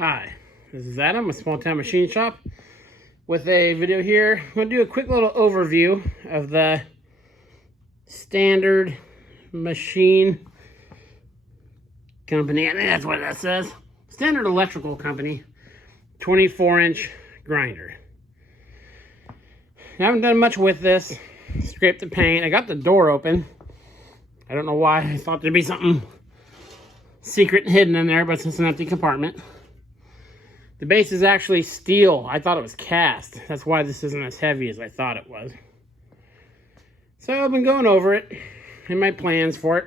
Hi, this is Adam with Small Town Machine Shop with a video here. I'm going to do a quick little overview of the Standard Machine Company. I think that's what that says. Standard Electrical Company 24-inch grinder. I haven't done much with this. Scraped the paint. I got the door open. I don't know why. I thought there'd be something secret hidden in there, but it's just an empty compartment. The base is actually steel. I thought it was cast. That's why this isn't as heavy as I thought it was. So I've been going over it and my plans for it.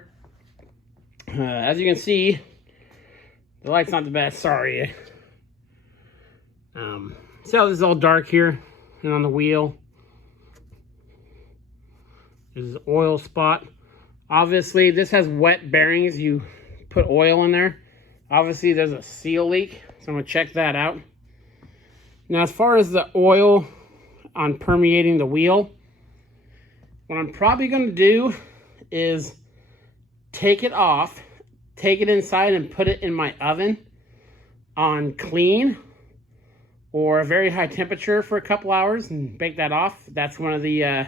As you can see, the light's not the best. Sorry. See how this is all dark here and on the wheel? There's an oil spot. Obviously, this has wet bearings. You put oil in there. Obviously, there's a seal leak. So I'm going to check that out. Now, as far as the oil on permeating the wheel, what I'm probably going to do is take it off, take it inside and put it in my oven on clean or a very high temperature for a couple hours and bake that off. That's one of the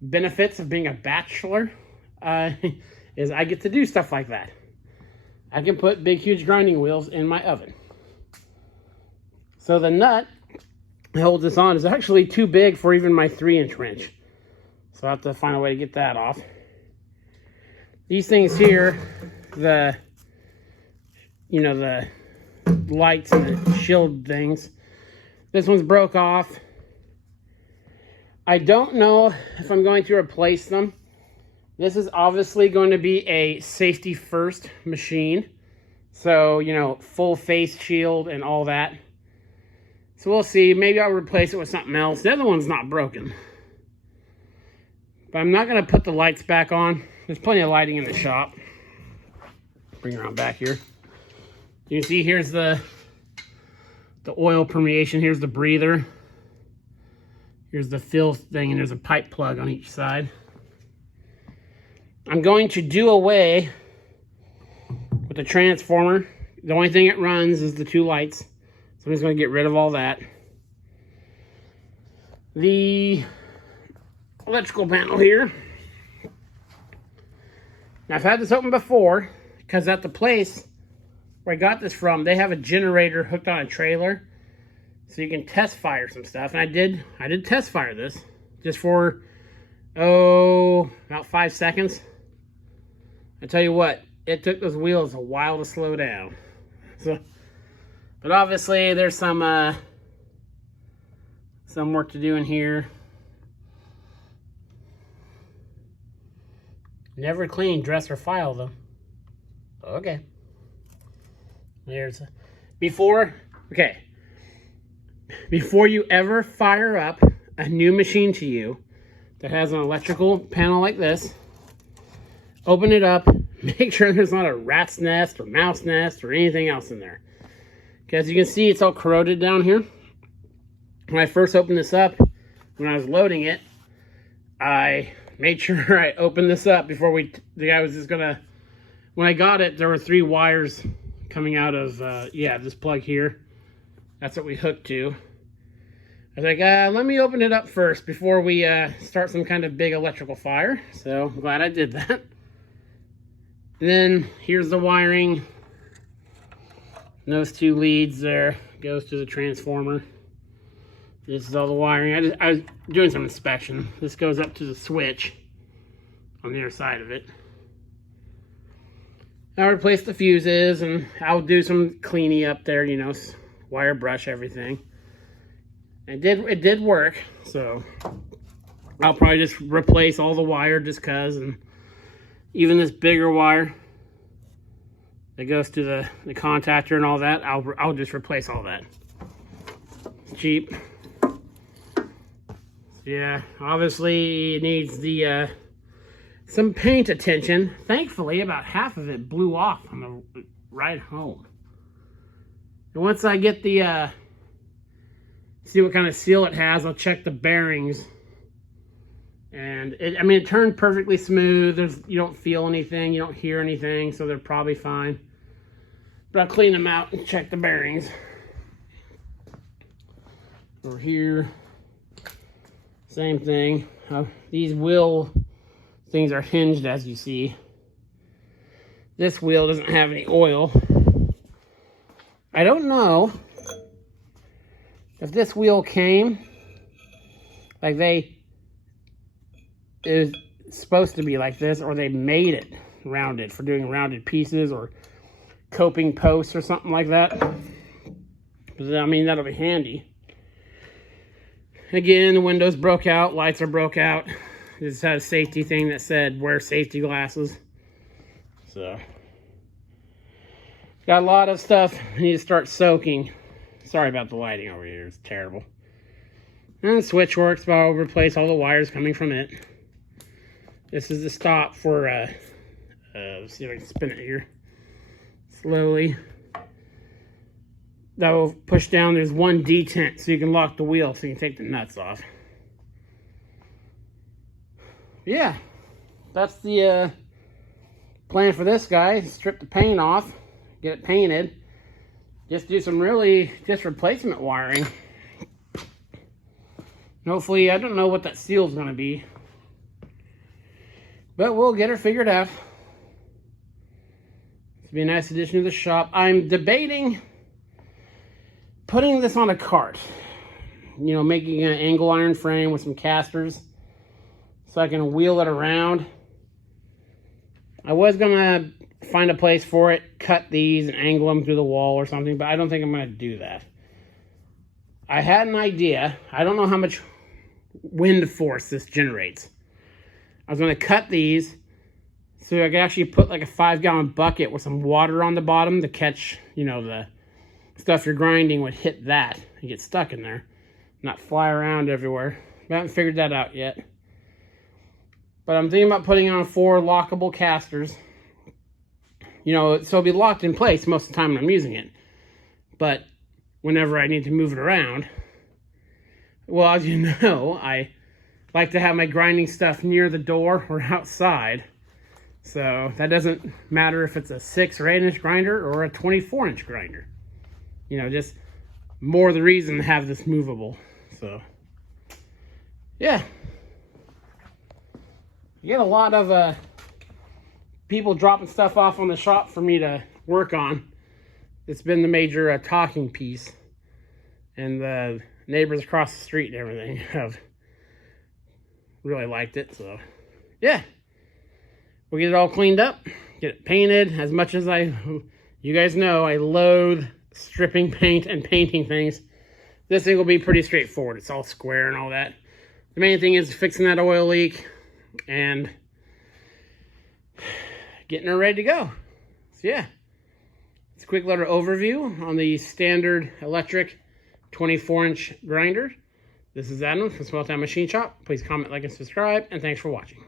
benefits of being a bachelor, is I get to do stuff like that. I can put big, huge grinding wheels in my oven. So the nut that holds this on is actually too big for even my 3-inch wrench. So I have to find a way to get that off. These things here, the lights and the shield things, this one's broke off. I don't know if I'm going to replace them. This is obviously going to be a safety first machine. So, full face shield and all that. So we'll see. Maybe I'll replace it with something else. The other one's not broken. But I'm not going to put the lights back on. There's plenty of lighting in the shop. Bring it around back here. You can see here's the oil permeation. Here's the breather. Here's the fill thing, and there's a pipe plug on each side. I'm going to do away with the transformer. The only thing it runs is the 2 lights. So I'm just going to get rid of all that. The electrical panel here. Now, I've had this open before because at the place where I got this from, they have a generator hooked on a trailer. So you can test fire some stuff. And I did test fire this just for, about 5 seconds. I tell you what, it took those wheels a while to slow down. But obviously, there's some work to do in here. Never clean, dress, or file them. Okay. Before you ever fire up a new machine to you that has an electrical panel like this, open it up, make sure there's not a rat's nest or mouse nest or anything else in there. Okay, as you can see, it's all corroded down here. When I first opened this up, when I was loading it, I made sure I opened this up before the guy was just gonna, when I got it, there were 3 wires coming out of, this plug here. That's what we hooked to. I was like, let me open it up first before we start some kind of big electrical fire. So I'm glad I did that. And then here's the wiring. And those 2 leads there goes to the transformer. This is all the wiring. I was doing some inspection. This goes up to the switch on the other side of it. I'll replace the fuses and I'll do some cleaning up there, wire brush everything. It did work, so I'll probably just replace all the wire just cause, and even this bigger wire that goes to the contactor and all that, I'll just replace all that. It's cheap. Yeah, obviously it needs the some paint attention. Thankfully, about half of it blew off on the ride home. And once I get the see what kind of seal it has, I'll check the bearings. And it turned perfectly smooth. You don't feel anything, you don't hear anything, so they're probably fine. But I'll clean them out and check the bearings. Over here, same thing. These wheel things are hinged, as you see. This wheel doesn't have any oil. I don't know if this wheel came, like it was supposed to be like this, or they made it rounded for doing rounded pieces or coping posts or something like that. But I mean, that'll be handy. Again, the windows broke out, lights are broke out. This had a safety thing that said wear safety glasses. So, got a lot of stuff I need to start soaking. Sorry about the lighting over here, it's terrible. And the switch works, but I'll replace all the wires coming from it. This is the stop for, let's see if I can spin it here. Slowly. That will push down, there's one detent, so you can lock the wheel so you can take the nuts off. Yeah, that's the plan for this guy. Strip the paint off, get it painted. Just do some just replacement wiring. And hopefully, I don't know what that seal is going to be. But we'll get her figured out. This will be a nice addition to the shop. I'm debating putting this on a cart. You know, making an angle iron frame with some casters so I can wheel it around. I was going to find a place for it, cut these and angle them through the wall or something, but I don't think I'm going to do that. I had an idea. I don't know how much wind force this generates. I was going to cut these so I could actually put like a 5-gallon bucket with some water on the bottom to catch, you know, the stuff you're grinding would hit that and get stuck in there, not fly around everywhere. I haven't figured that out yet. But I'm thinking about putting on 4 lockable casters. You know, so it'll be locked in place most of the time when I'm using it. But whenever I need to move it around, well, as you know, I like to have my grinding stuff near the door or outside. So that doesn't matter if it's a 6 or 8-inch grinder or a 24-inch grinder. You know, just more the reason to have this movable. So, yeah. I get a lot of people dropping stuff off on the shop for me to work on. It's been the major talking piece. And the neighbors across the street and everything have really liked it. So, yeah. We'll get it all cleaned up. Get it painted. As much as you guys know, I loathe stripping paint and painting things. This thing will be pretty straightforward. It's all square and all that. The main thing is fixing that oil leak and getting her ready to go. So yeah, it's a quick little overview on the standard electric 24-inch grinder. This is Adam from Small Town Machine Shop. Please comment, like, and subscribe, and thanks for watching.